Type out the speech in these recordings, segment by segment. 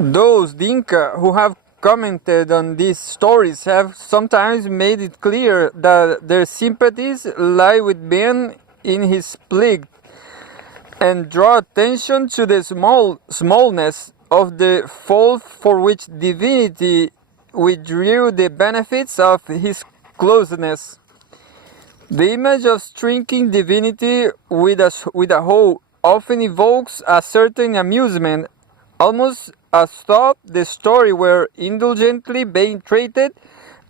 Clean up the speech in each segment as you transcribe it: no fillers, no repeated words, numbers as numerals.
Those Dinka who have commented on these stories have sometimes made it clear that their sympathies lie with man in his plight and draw attention to the smallness of the fault for which divinity withdrew the benefits of his closeness. The image of shrinking divinity with a hoe often evokes a certain amusement, almost as though the story were indulgently being treated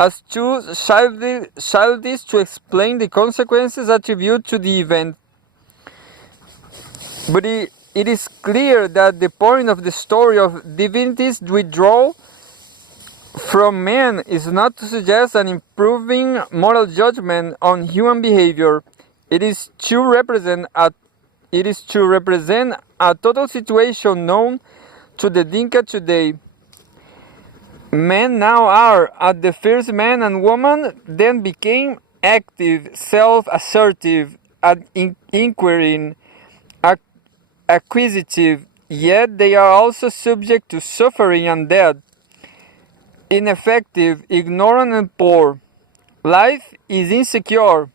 as too childish to explain the consequences attributed to the event. But it is clear that the point of the story of divinity's withdrawal from man is not to suggest an improving moral judgment on human behavior. It is to represent a total situation known to the Dinka today. Men now are, as the first man and woman then became, active, self-assertive, inquiring, acquisitive, yet they are also subject to suffering and death, ineffective, ignorant, and poor. Life is insecure.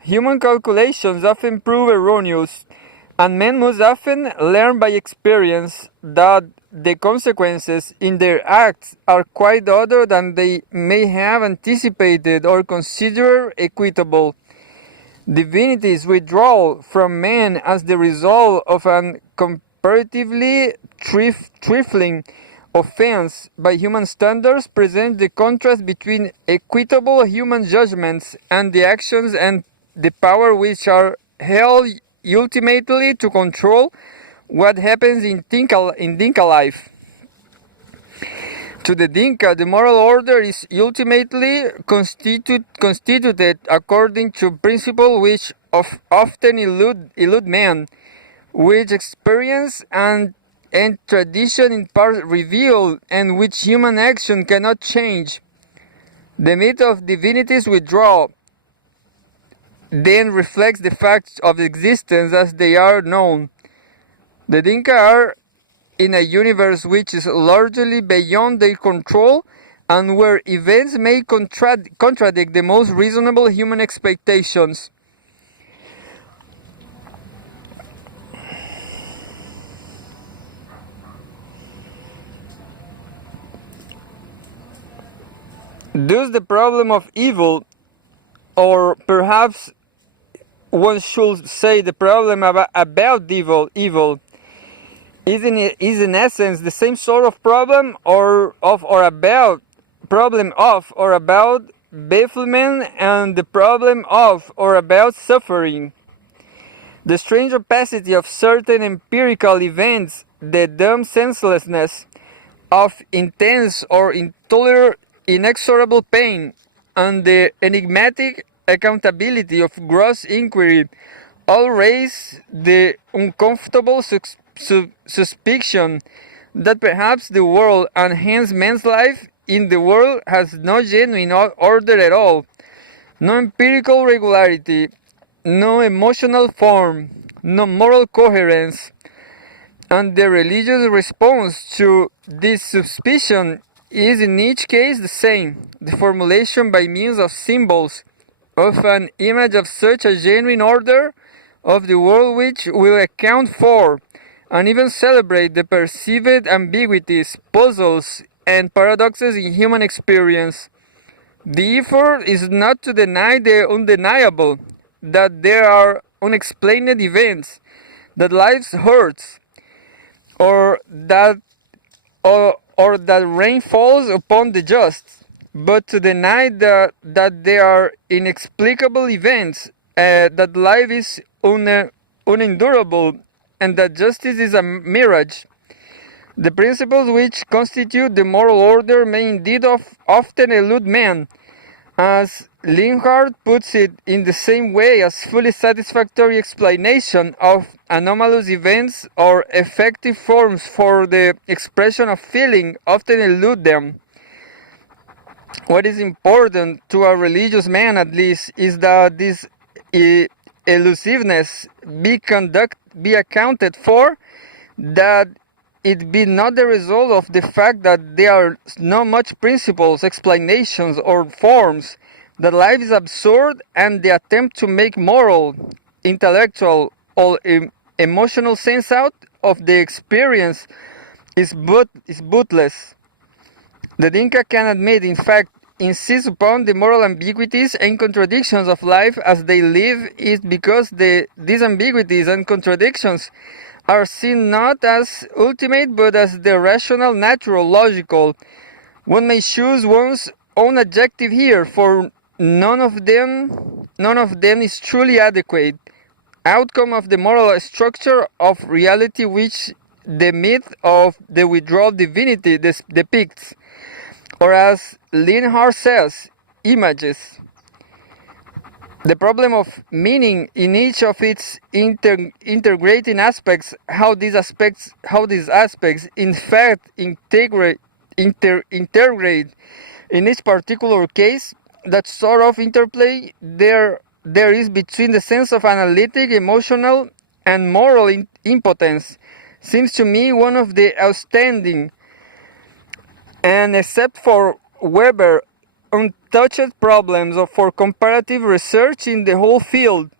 Human calculations often prove erroneous, and men must often learn by experience that the consequences in their acts are quite other than they may have anticipated or considered equitable. Divinity's withdrawal from man as the result of an comparatively trifling offense by human standards presents the contrast between equitable human judgments and the actions and the power which are held ultimately to control what happens in Dinka life. To the Dinka, the moral order is ultimately constituted according to principles which often elude man, which experience and tradition in part reveal, and which human action cannot change. The myth of divinity's withdrawal then reflects the facts of existence as they are known. The Dinka are in a universe which is largely beyond their control and where events may contradict the most reasonable human expectations. Thus the problem of evil, or perhaps one should say the problem about evil is in essence the same sort of problem or about bafflement and the problem of or about suffering. The strange opacity of certain empirical events, the dumb senselessness of intense or inexorable pain, and the enigmatic accountability of gross inquiry all raise the uncomfortable suspicion that perhaps the world, and hence man's life in the world, has no genuine order at all, no empirical regularity, no emotional form, no moral coherence, and the religious response to this suspicion is in each case the same: the formulation by means of symbols of an image of such a genuine order of the world which will account for and even celebrate the perceived ambiguities, puzzles, and paradoxes in human experience. The effort is not to deny the undeniable, that there are unexplained events, that life hurts, or that rain falls upon the just, but to deny that there are inexplicable events, that life is unendurable, and that justice is a mirage. The principles which constitute the moral order may indeed often elude man, as Linhart puts it, in the same way as fully satisfactory explanation of anomalous events or effective forms for the expression of feeling often elude them. What is important to a religious man, at least, is that this elusiveness be accounted for, that it be not the result of the fact that there are not much principles, explanations, or forms, that life is absurd, and the attempt to make moral, intellectual, or emotional sense out of the experience is bootless. The Dinka can admit, in fact, insist upon the moral ambiguities and contradictions of life as they live it because these ambiguities and contradictions are seen not as ultimate but as the rational, natural, logical. One may choose one's own adjective here, for none of them is truly adequate outcome of the moral structure of reality which the myth of the withdrawal divinity depicts, or as Linhart says, images. The problem of meaning in each of its integrating aspects, how these aspects in fact integrate in each particular case, that sort of interplay there is between the sense of analytic, emotional, and moral impotence seems to me one of the outstanding and, except for Weber, untouched problems for comparative research in the whole field.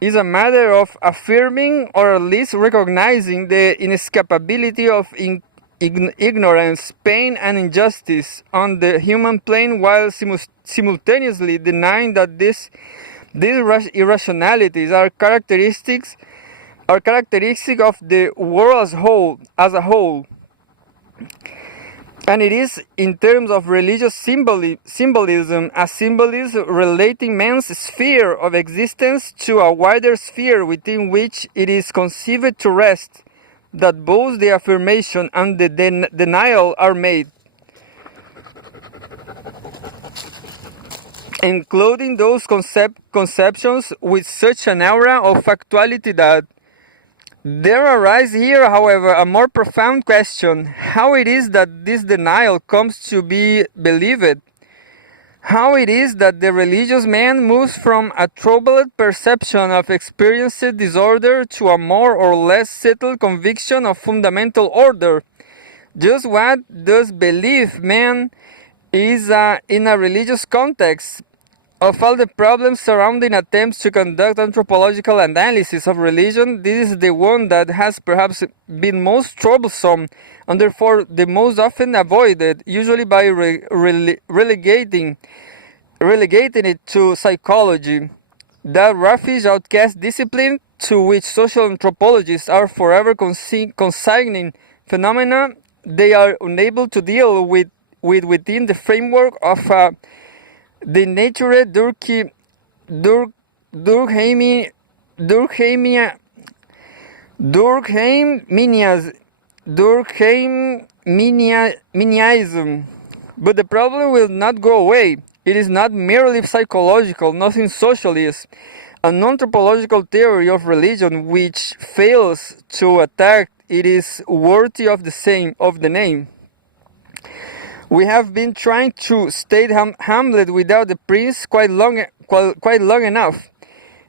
Is a matter of affirming or at least recognizing the inescapability of ignorance, pain, and injustice on the human plane, while simultaneously denying that these irrationalities are characteristic of the world as a whole. And it is in terms of religious symbolism, a symbolism relating man's sphere of existence to a wider sphere within which it is conceived to rest, that both the affirmation and the denial are made, including those conceptions with such an aura of actuality that there arises here, however, a more profound question: how it is that this denial comes to be believed? How it is that the religious man moves from a troubled perception of experienced disorder to a more or less settled conviction of fundamental order? Just what does belief mean is in a religious context? Of all the problems surrounding attempts to conduct anthropological analysis of religion, this is the one that has perhaps been most troublesome and therefore the most often avoided, usually by relegating it to psychology, that raffish outcast discipline to which social anthropologists are forever consigning phenomena they are unable to deal with within the framework of the nature Durkheimianism. But the problem will not go away. It is not merely psychological, nothing socialist. An anthropological theory of religion which fails to attack it is worthy of the name. We have been trying to state Hamlet without the prince quite long enough.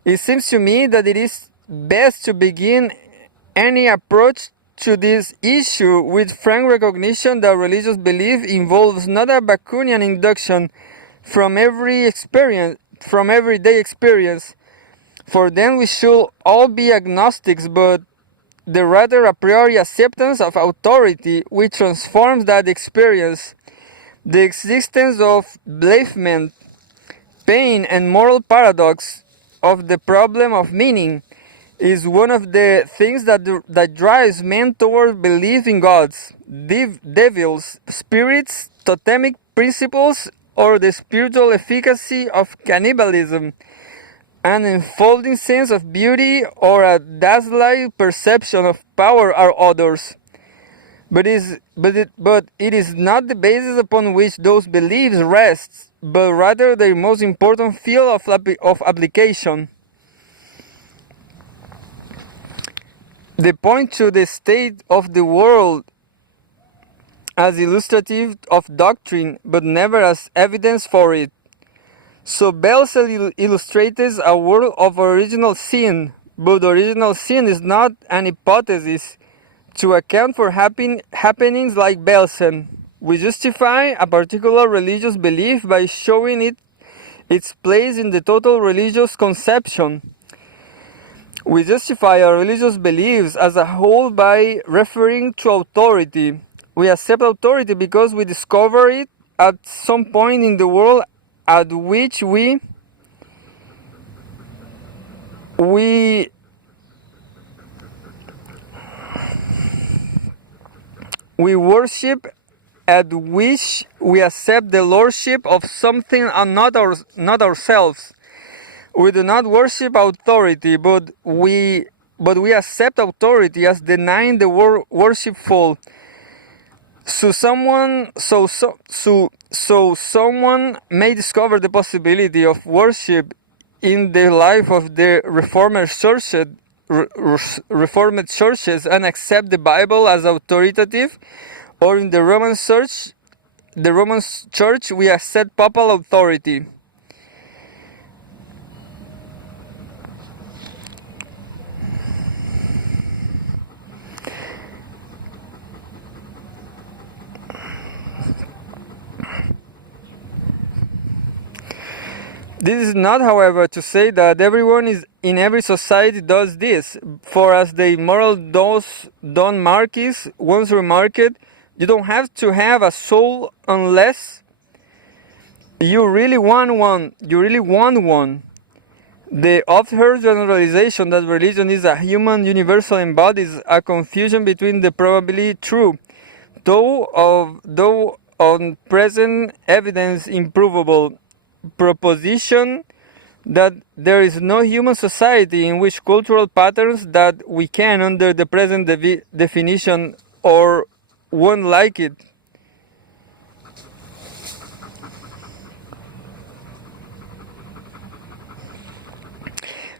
It seems to me that it is best to begin any approach to this issue with frank recognition that religious belief involves not a Baconian induction from everyday experience, for then we should all be agnostics, but the rather a priori acceptance of authority which transforms that experience. The existence of bereavement, pain, and moral paradox of the problem of meaning is one of the things that drives men toward belief in gods, devils, spirits, totemic principles, or the spiritual efficacy of cannibalism, an enfolding sense of beauty, or a dazzling perception of power are others. But it is not the basis upon which those beliefs rest, but rather their most important field of application. They point to the state of the world as illustrative of doctrine, but never as evidence for it. So Belzel illustrates a world of original sin, but original sin is not an hypothesis to account for happenings like Belsen. We justify a particular religious belief by showing it its place in the total religious conception. We justify our religious beliefs as a whole by referring to authority. We accept authority because we discover it at some point in the world at which we worship, at which we accept the lordship of something and not ourselves. We do not worship authority, but we accept authority as denying the worshipful. So someone may discover the possibility of worship in the life of the Reformed churches and accept the Bible as authoritative, or in the Roman Church, we accept papal authority. This is not, however, to say that everyone in every society does this, for as the immoral Don Marquis once remarked, you don't have to have a soul unless you really want one. The oft-heard generalization that religion is a human universal embodies a confusion between the probably true, though on present evidence improvable, proposition that there is no human society in which cultural patterns that we can, under the present definition, or one like it,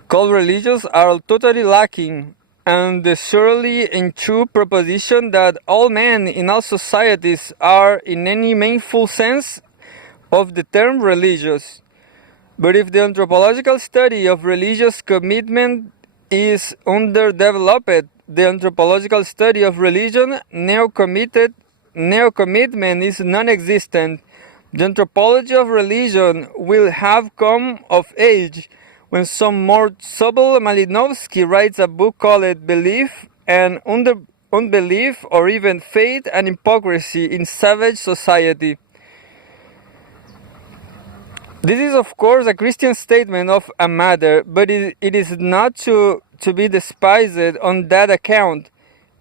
called religious, are totally lacking, and the surely untrue proposition that all men in all societies are, in any meaningful sense of the term, religious. But if the anthropological study of religious commitment is underdeveloped, the anthropological study of religion neo-commitment is non-existent. The anthropology of religion will have come of age when some more subtle Malinowski writes a book called Belief and Unbelief, or even Faith and Hypocrisy in Savage Society. This is, of course, a Christian statement of a matter, but it is not to be despised on that account.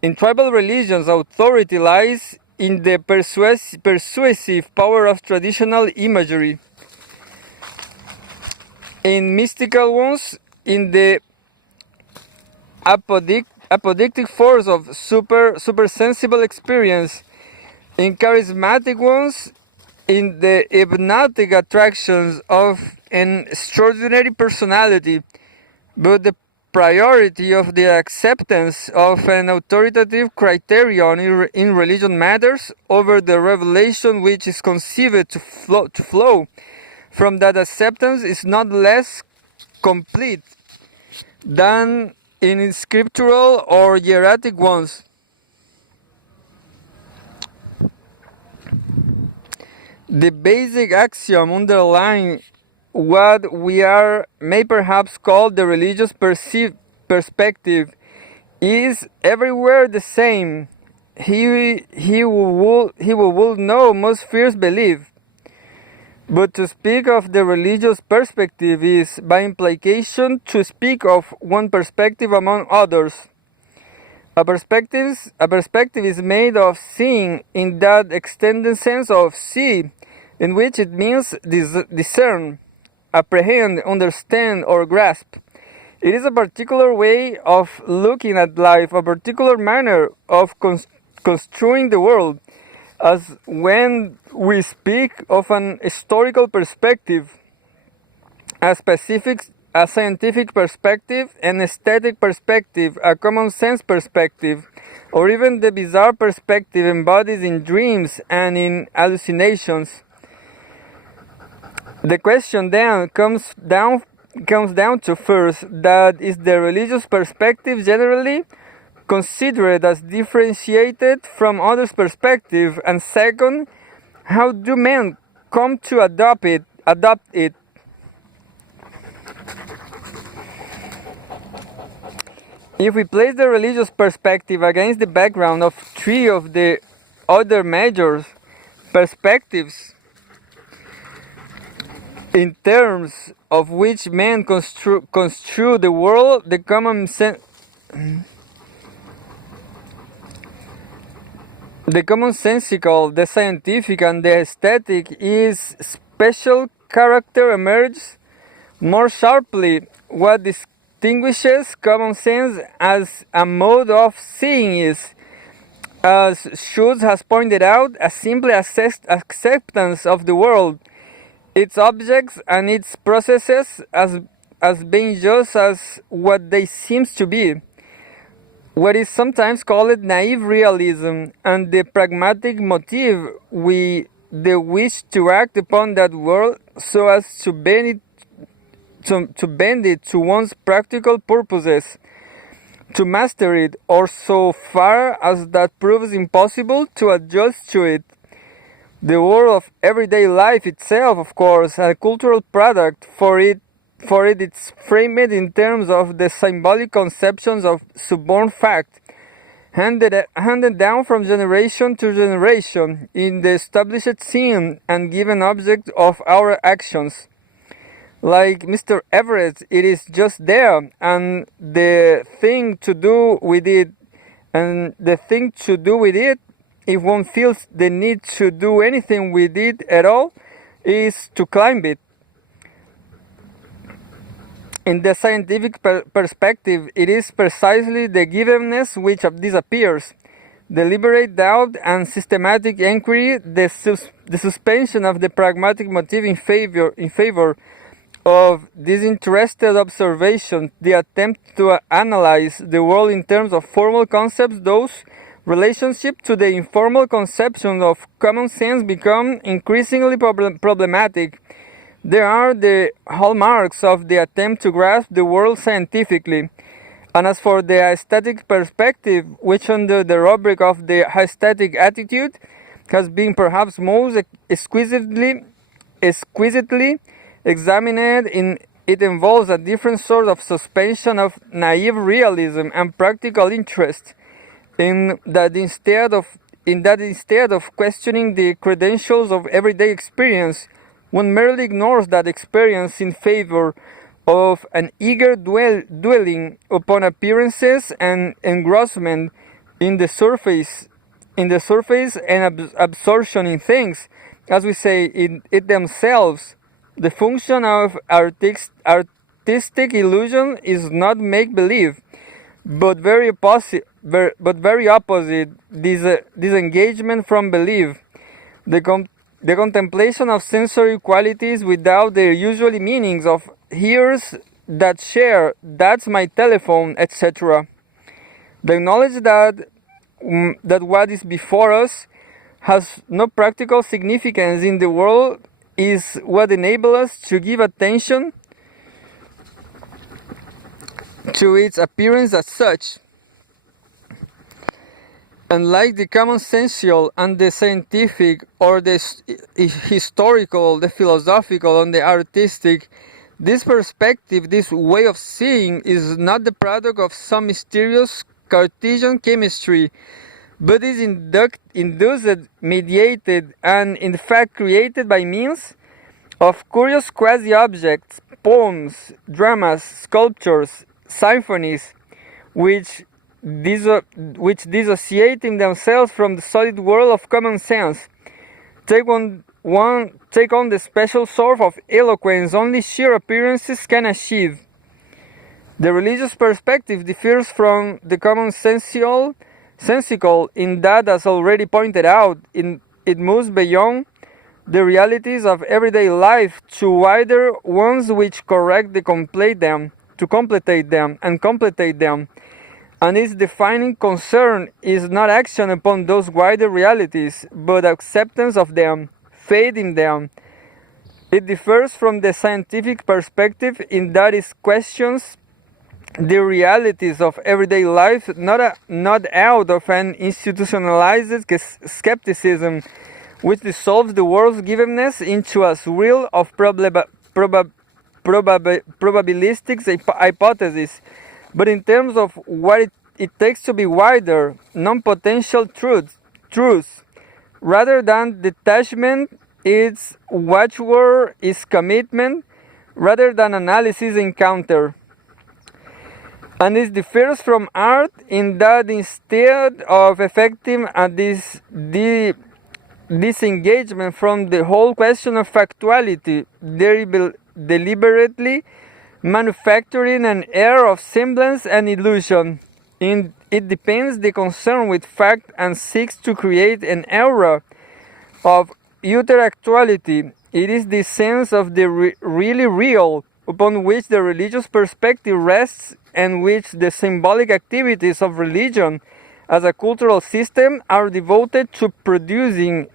In tribal religions, authority lies in the persuasive power of traditional imagery. In mystical ones, in the apodictic force of supersensible experience. In charismatic ones, in the hypnotic attractions of an extraordinary personality, but the priority of the acceptance of an authoritative criterion in religion matters over the revelation which is conceived to flow from that acceptance is not less complete than in scriptural or hieratic ones. The basic axiom underlying what may perhaps call the religious perspective is everywhere the same. He who would know must first believe. But to speak of the religious perspective is, by implication, to speak of one perspective among others. A perspective is made of seeing in that extended sense of see, in which it means discern, apprehend, understand, or grasp. It is a particular way of looking at life, a particular manner of construing the world, as when we speak of an historical perspective, a scientific perspective, an aesthetic perspective, a common sense perspective, or even the bizarre perspective embodied in dreams and in hallucinations. The question then comes down to, first, that is the religious perspective generally considered as differentiated from others' perspective? And second, how do men come to adopt it? If we place the religious perspective against the background of three of the other major perspectives, in terms of which men construe the world, the commonsensical, the scientific, and the aesthetic, is special character emerges more sharply. What distinguishes common sense as a mode of seeing is, as Schultz has pointed out, a simple acceptance of the world, its objects and its processes as being just as what they seem to be. What is sometimes called naive realism, and the pragmatic motive, the wish to act upon that world so as to bend it to one's practical purposes, to master it, or so far as that proves impossible, to adjust to it. The world of everyday life itself, of course, a cultural product, for it it's framed in terms of the symbolic conceptions of suborned fact, handed down from generation to generation in the established scene and given object of our actions. Like Mr. Everett, it is just there, and the thing to do with it, if one feels the need to do anything with it at all, is to climb it. In the scientific perspective, it is precisely the givenness which disappears. Deliberate doubt and systematic inquiry, the suspension of the pragmatic motive in favor of disinterested observation, the attempt to analyze the world in terms of formal concepts, those relationship to the informal conception of common sense become increasingly problematic. There are the hallmarks of the attempt to grasp the world scientifically. And as for the aesthetic perspective, which under the rubric of the aesthetic attitude has been perhaps most exquisitely examined, it involves a different sort of suspension of naive realism and practical interest, in that instead of questioning the credentials of everyday experience, one merely ignores that experience in favor of an eager dwelling upon appearances and engrossment in the surface and absorption in things, as we say, in it themselves. The function of artistic illusion is not make-believe, but very opposite. Disengagement from belief. The contemplation of sensory qualities without their usual meanings of here's that chair, that's my telephone, etc. The knowledge that what is before us has no practical significance in the world is what enables us to give attention to its appearance as such. Unlike the commonsensical and the scientific, or the historical, the philosophical, and the artistic, this perspective, this way of seeing, is not the product of some mysterious Cartesian chemistry, but is induced, mediated, and in fact created by means of curious quasi-objects, poems, dramas, sculptures, symphonies, which dissociating themselves from the solid world of common sense, take on the special sort of eloquence only sheer appearances can achieve. The religious perspective differs from the commonsensical in that, as already pointed out, it moves beyond the realities of everyday life to wider ones which complete them, and its defining concern is not action upon those wider realities, but acceptance of them, faith in them. It differs from the scientific perspective in that it questions the realities of everyday life, not out of an institutionalized skepticism which dissolves the world's givenness into a swirl of probabilistic hypotheses, but in terms of what it takes to be wider, non-potential truths. Rather than detachment, its watchword is commitment, rather than analysis encounter. And it differs from art in that instead of effecting disengagement from the whole question of factuality, deliberately manufacturing an air of semblance and illusion. It depends the concern with fact and seeks to create an aura of utter actuality. It is the sense of the really real upon which the religious perspective rests, and which the symbolic activities of religion as a cultural system are devoted to producing,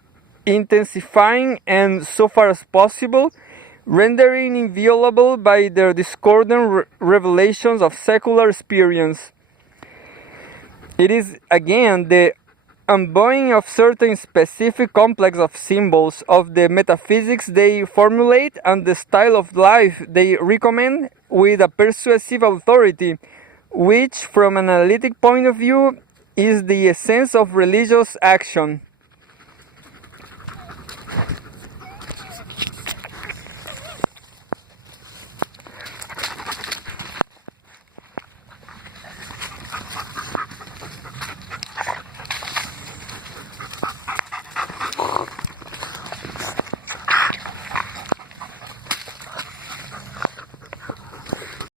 intensifying, and so far as possible, rendering inviolable by their discordant revelations of secular experience. It is again the unbowing of certain specific complex of symbols, of the metaphysics they formulate, and the style of life they recommend with a persuasive authority, which, from an analytic point of view, is the essence of religious action.